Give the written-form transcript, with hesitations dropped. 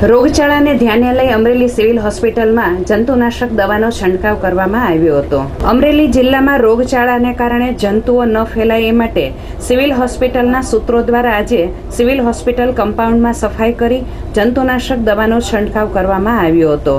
રોગચાળાને ધ્યાને લઈ અમરેલી સિવિલ હોસ્પિટલમાં જંતુનાશક દવાનો છંટકાવ કરવામાં આવ્યો હતો। અમરેલી જિલ્લામાં રોગચાળાને કારણે જંતુઓ ન ફેલાય એ માટે સિવિલ હોસ્પિટલના સૂત્રો દ્વારા આજે સિવિલ હોસ્પિટલ કમ્પાઉન્ડમાં સફાઈ કરી જંતુનાશક દવાનો છંટકાવ કરવામાં આવ્યો હતો।